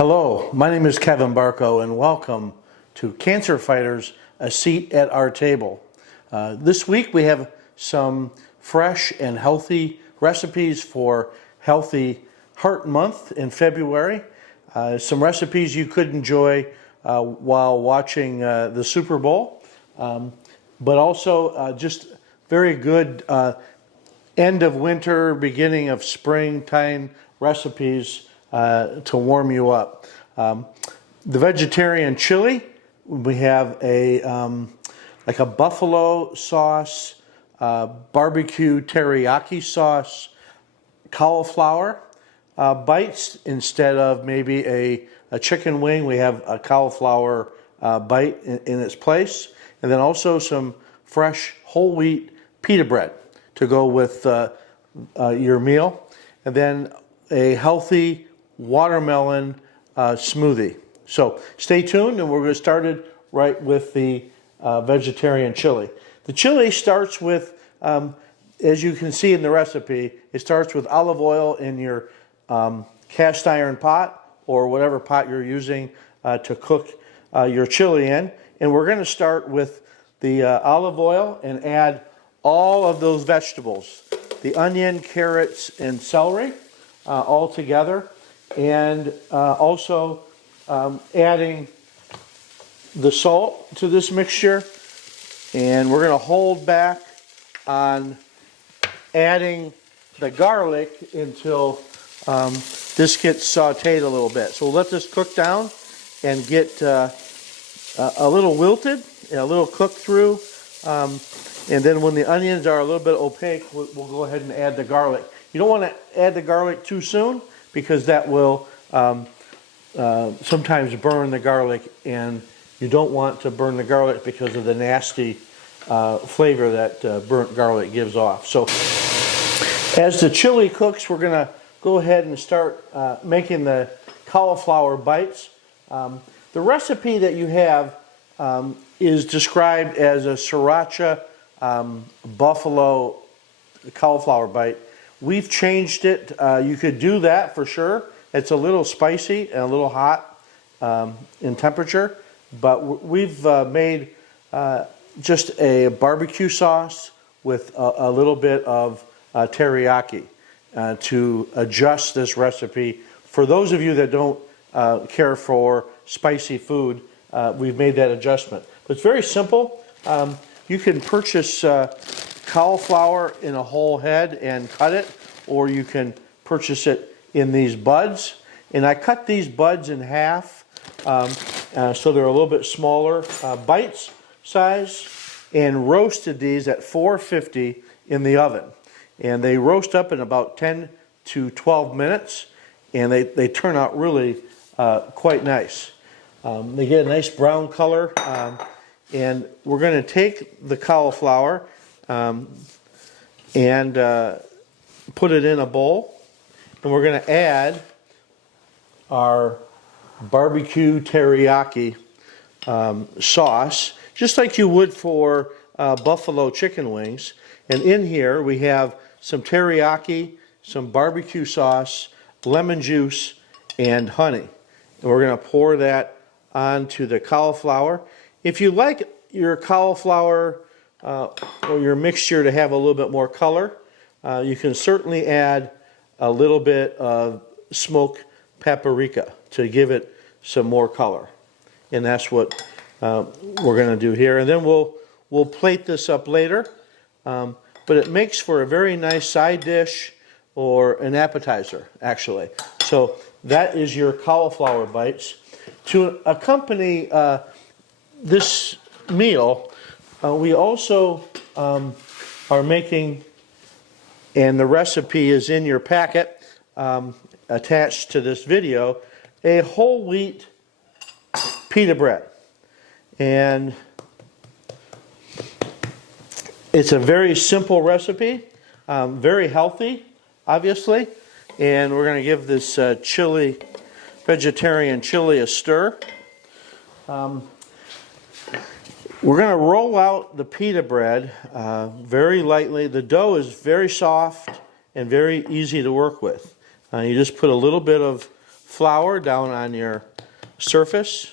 Hello, my name is Kevin Barko and welcome to Cancer Fighters, a seat at our table. This week we have some fresh and healthy recipes for Healthy Heart Month in February. Some recipes you could enjoy while watching the Super Bowl, but also just very good end of winter, beginning of springtime recipes to warm you up. The vegetarian chili, we have a like a buffalo sauce, barbecue teriyaki sauce, cauliflower bites instead of maybe a chicken wing. We have a cauliflower bite in its place, and then also some fresh whole wheat pita bread to go with your meal, and then a healthy watermelon smoothie. So stay tuned, and we're going to start it right with the vegetarian chili. The chili starts with, as you can see in the recipe, it starts with olive oil in your cast iron pot or whatever pot you're using to cook your chili in. And we're going to start with the olive oil and add all of those vegetables, the onion, carrots, and celery all together. And also adding the salt to this mixture, and we're going to hold back on adding the garlic until this gets sauteed a little bit. So we'll let this cook down and get a little wilted, a little cooked through, and then when the onions are a little bit opaque, we'll go ahead and add the garlic. You don't want to add the garlic too soon, because that will sometimes burn the garlic, and you don't want to burn the garlic because of the nasty flavor that burnt garlic gives off. So as the chili cooks, we're going to go ahead and start making the cauliflower bites. The recipe that you have is described as a sriracha buffalo cauliflower bite. We've changed it. You could do that for sure. It's a little spicy and a little hot in temperature, but we've made just a barbecue sauce with a little bit of teriyaki to adjust this recipe. For those of you that don't care for spicy food, we've made that adjustment. But it's very simple. You can purchase cauliflower in a whole head and cut it, or you can purchase it in these buds. And I cut these buds in half so they're a little bit smaller bites size, and roasted these at 450 in the oven. And they roast up in about 10 to 12 minutes, and they turn out really quite nice. They get a nice brown color, and we're going to take the cauliflower and put it in a bowl, and we're going to add our barbecue teriyaki sauce, just like you would for buffalo chicken wings. And in here we have some teriyaki, some barbecue sauce, lemon juice, and honey. And we're going to pour that onto the cauliflower. If you like your cauliflower or your mixture to have a little bit more color, you can certainly add a little bit of smoked paprika to give it some more color. And that's what we're going to do here. And then we'll plate this up later. But it makes for a very nice side dish or an appetizer, actually. So that is your cauliflower bites. To accompany this meal, we also are making, and the recipe is in your packet attached to this video, a whole wheat pita bread. And it's a very simple recipe, very healthy, obviously. And we're going to give this vegetarian chili a stir. We're going to roll out the pita bread very lightly. The dough is very soft and very easy to work with. You just put a little bit of flour down on your surface.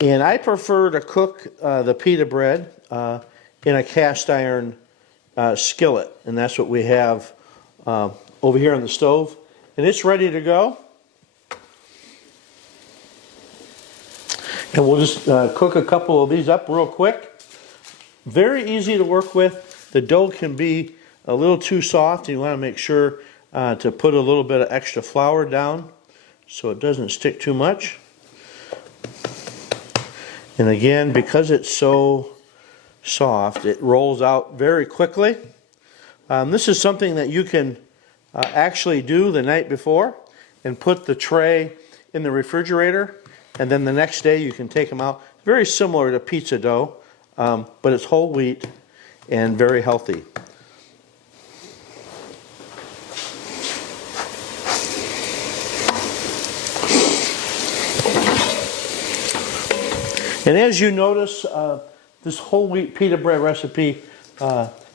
And I prefer to cook the pita bread in a cast iron skillet. And that's what we have over here on the stove. And it's ready to go. And we'll just cook a couple of these up real quick. Very easy to work with. The dough can be a little too soft. You want to make sure to put a little bit of extra flour down so it doesn't stick too much. And again, because it's so soft, it rolls out very quickly. This is something that you can actually do the night before and put the tray in the refrigerator, and then the next day you can take them out. Very similar to pizza dough, but it's whole wheat and very healthy. And as you notice, this whole wheat pita bread recipe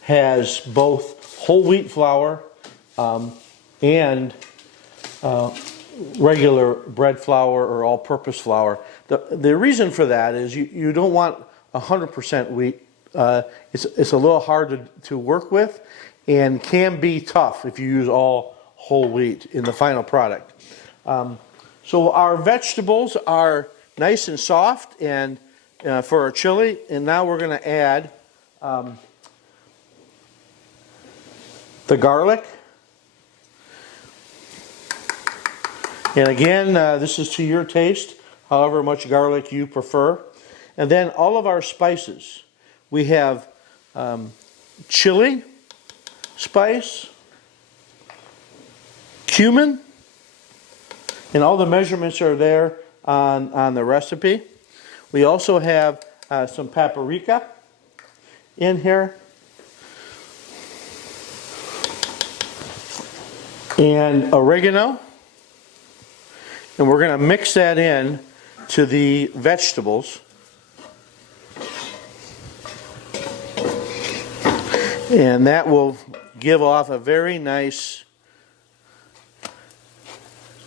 has both whole wheat flour and regular bread flour or all-purpose flour. The reason for that is you don't want 100% wheat. It's a little hard to work with and can be tough if you use all whole wheat in the final product. So our vegetables are nice and soft and for our chili, and now we're going to add the garlic. And again, this is to your taste, however much garlic you prefer. And then all of our spices. We have chili spice, cumin, and all the measurements are there on the recipe. We also have some paprika in here. And oregano. And we're going to mix that in to the vegetables. And that will give off a very nice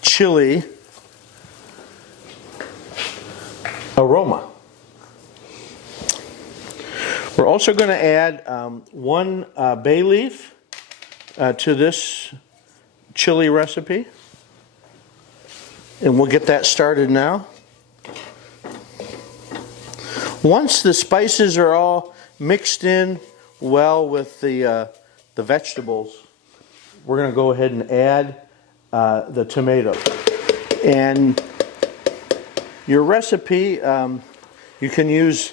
chili aroma. We're also going to add one bay leaf to this chili recipe. And we'll get that started now. Once the spices are all mixed in well with the vegetables, we're going to go ahead and add the tomatoes. And your recipe, you can use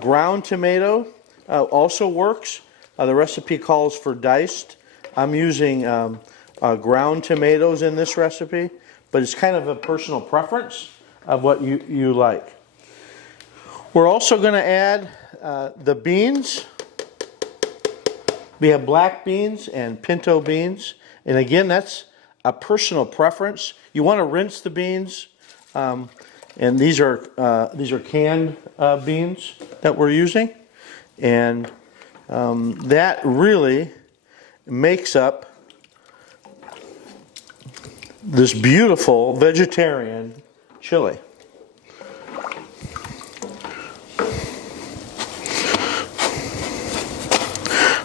ground tomato, also works. The recipe calls for diced. I'm using ground tomatoes in this recipe, but it's kind of a personal preference of what you like. We're also going to add the beans. We have black beans and pinto beans. And again, that's a personal preference. You want to rinse the beans. And these are canned beans that we're using. And that really makes up this beautiful vegetarian chili.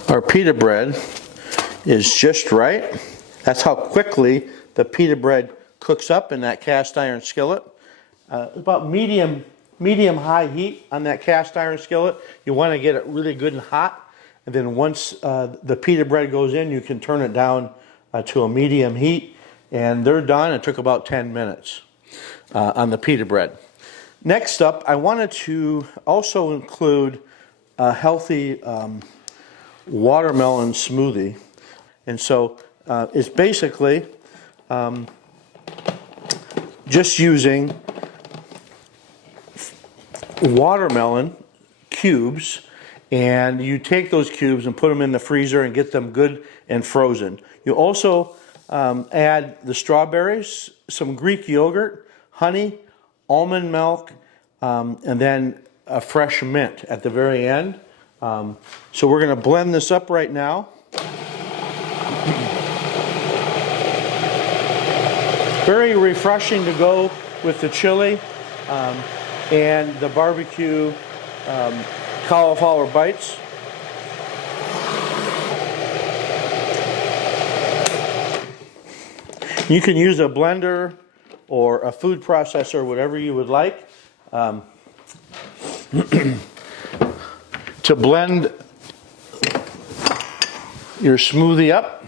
Our pita bread is just right. That's how quickly the pita bread cooks up in that cast iron skillet. About medium high heat on that cast iron skillet. You want to get it really good and hot. And then once the pita bread goes in, you can turn it down to a medium heat. And they're done. It took about 10 minutes on the pita bread. Next up, I wanted to also include a healthy watermelon smoothie. And so it's basically just using watermelon cubes, and you take those cubes and put them in the freezer and get them good and frozen. You also add the strawberries, some Greek yogurt, honey, almond milk, and then a fresh mint at the very end. So we're going to blend this up right now. Very refreshing to go with the chili and the barbecue cauliflower bites. You can use a blender or a food processor, whatever you would like, to blend your smoothie up.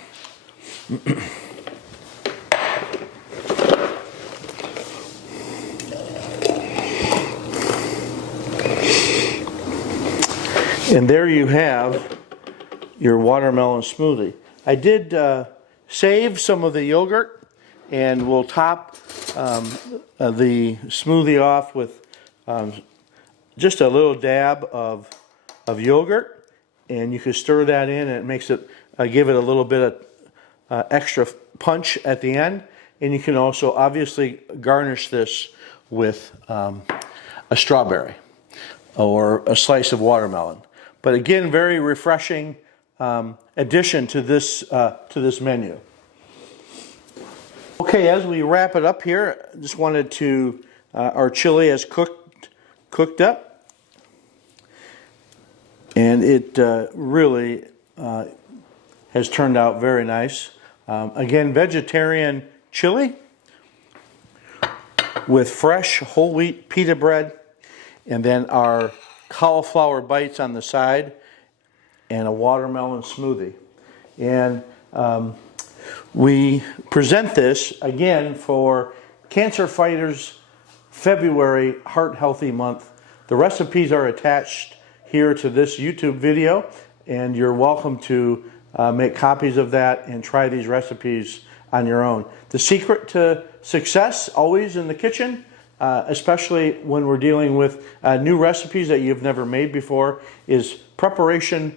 And there you have your watermelon smoothie. I did save some of the yogurt, and we'll top the smoothie off with just a little dab of yogurt, and you can stir that in, and it makes it give it a little bit of extra punch at the end. And you can also obviously garnish this with a strawberry or a slice of watermelon. But again, very refreshing addition to this menu. Okay, as we wrap it up here, I just wanted to, our chili has cooked up, and it really has turned out very nice. Again, vegetarian chili with fresh whole wheat pita bread, and then our cauliflower bites on the side, and a watermelon smoothie. And we present this again for Cancer Fighters February Heart Healthy Month. The recipes are attached here to this YouTube video, and you're welcome to make copies of that and try these recipes on your own. The secret to success, always in the kitchen, especially when we're dealing with new recipes that you've never made before, is preparation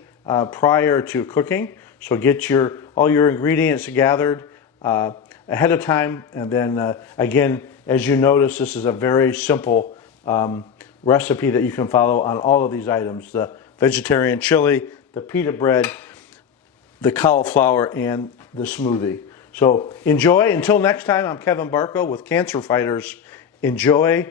prior to cooking. So get all your ingredients gathered ahead of time, and then again, as you notice, this is a very simple recipe that you can follow on all of these items: the vegetarian chili, the pita bread, the cauliflower, and the smoothie. So enjoy. Until next time, I'm Kevin Barko with Cancer Fighters. Enjoy